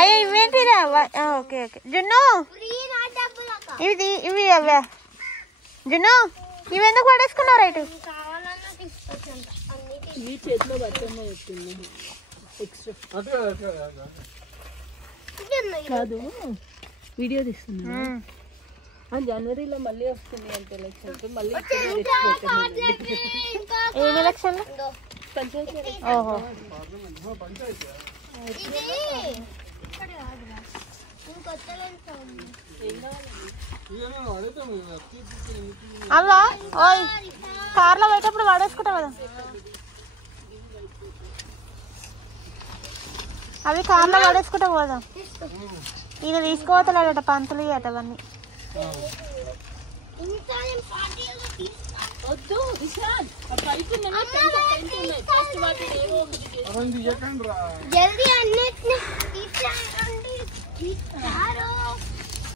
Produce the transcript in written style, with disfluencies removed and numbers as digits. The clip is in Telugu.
అయ్యా ఇవేంటిరా? ఓకే ఓకే జున్ను ఇవి అవే జున్ను ఇవి ఎందుకు పడేసుకున్నావు రైట్? కాదు వీడియో తీస్తున్నా జనవరిలో మళ్ళీ వస్తుంది అంటే ఎలక్షన్స్ మళ్ళీ ఏం ఎలక్షన్? ఓహో అవ్వా ఓయ్ కార్లో పోయేటప్పుడు వాడేసుకుంటావు కదా అవి కార్లో వాడేసుకుంటా పోదాం. ఈయన తీసుకోవతలేడట పంతులు అట అవన్నీ. జల్దీ అన్నిటిని